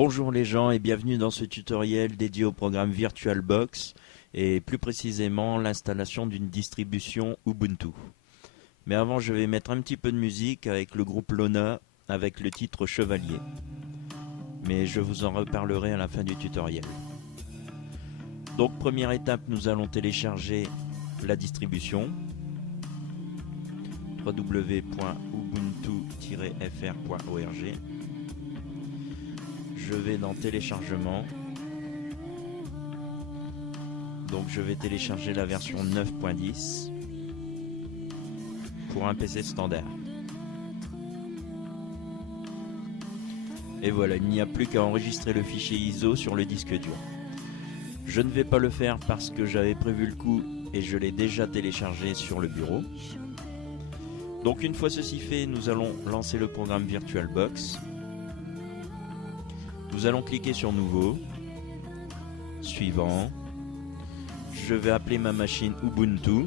Bonjour les gens et bienvenue dans ce tutoriel dédié au programme VirtualBox et plus précisément l'installation d'une distribution Ubuntu. Mais avant je vais mettre un petit peu de musique avec le groupe Lona avec le titre Chevalier. Mais je vous en reparlerai à la fin du tutoriel. Donc première étape, nous allons télécharger la distribution www.ubuntu-fr.org. Je vais dans téléchargement. Donc je vais télécharger la version 9.10 pour un PC standard. Et voilà, il n'y a plus qu'à enregistrer le fichier ISO sur le disque dur. Je ne vais pas le faire parce que j'avais prévu le coup et je l'ai déjà téléchargé sur le bureau. Donc une fois ceci fait, nous allons lancer le programme VirtualBox. Nous allons cliquer sur Nouveau, Suivant. Je vais appeler ma machine Ubuntu.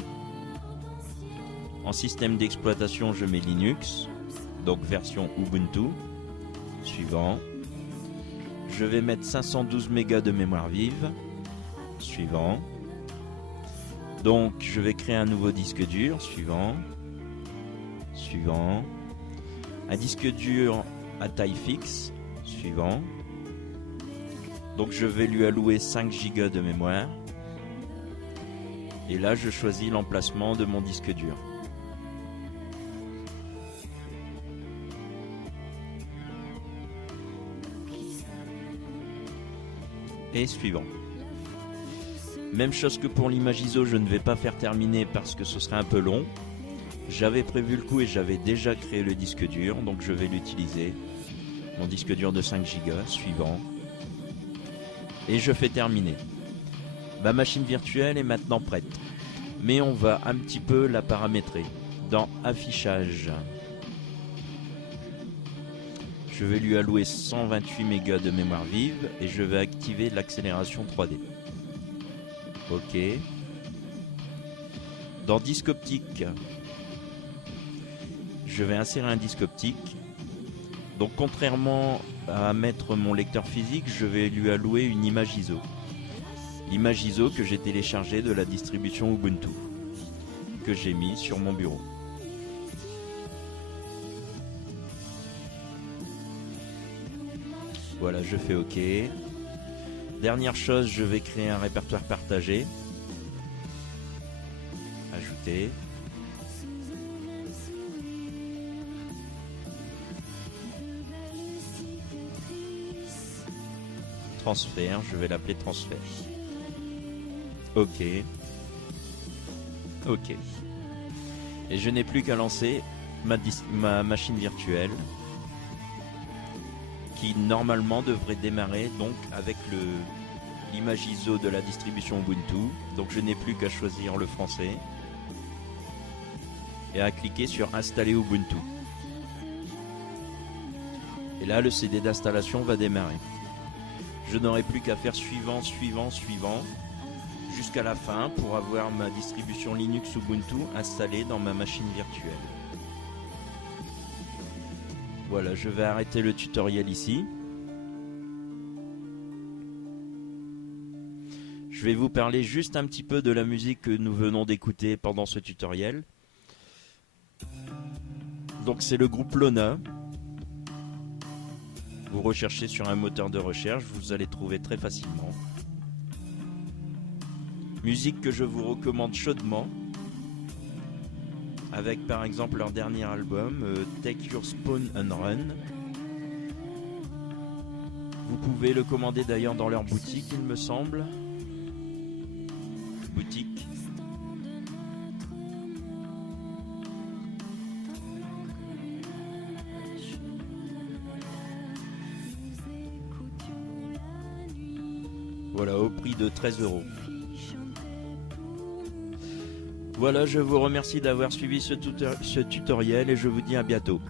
En système d'exploitation, je mets Linux, donc version Ubuntu. Suivant. Je vais mettre 512 mégas de mémoire vive. Suivant. Donc je vais créer un nouveau disque dur. Suivant. Suivant. Un disque dur à taille fixe. Suivant. Donc je vais lui allouer 5 Go de mémoire. Et là je choisis l'emplacement de mon disque dur. Et suivant. Même chose que pour l'image ISO, je ne vais pas faire terminer parce que ce serait un peu long. J'avais prévu le coup et j'avais déjà créé le disque dur, donc je vais l'utiliser. Mon disque dur de 5 Go, suivant. Et je fais terminer. Ma machine virtuelle est maintenant prête. Mais on va un petit peu la paramétrer. Dans Affichage, je vais lui allouer 128 mégas de mémoire vive et je vais activer l'accélération 3D. OK. Dans Disque optique, je vais insérer un disque optique. Donc contrairement à mettre mon lecteur physique, je vais lui allouer une image ISO. L'image ISO que j'ai téléchargée de la distribution Ubuntu, que j'ai mis sur mon bureau. Voilà, je fais OK. Dernière chose, je vais créer un répertoire partagé. Ajouter. Transfert, je vais l'appeler transfert. OK. OK. Et je n'ai plus qu'à lancer ma machine virtuelle qui normalement devrait démarrer donc avec l'image ISO de la distribution Ubuntu. Donc je n'ai plus qu'à choisir le français et à cliquer sur Installer Ubuntu. Et là le CD d'installation va démarrer. Je n'aurai plus qu'à faire suivant, suivant, suivant jusqu'à la fin pour avoir ma distribution Linux Ubuntu installée dans ma machine virtuelle. Voilà, je vais arrêter le tutoriel ici. Je vais vous parler juste un petit peu de la musique que nous venons d'écouter pendant ce tutoriel. Donc c'est le groupe Lona. Vous recherchez sur un moteur de recherche, vous allez trouver très facilement. Musique que je vous recommande chaudement, avec par exemple leur dernier album, Take Your Spawn and Run. Vous pouvez le commander d'ailleurs dans leur boutique, il me semble. Boutique. Voilà, au prix de 13 €. Voilà, je vous remercie d'avoir suivi ce tutoriel et je vous dis à bientôt.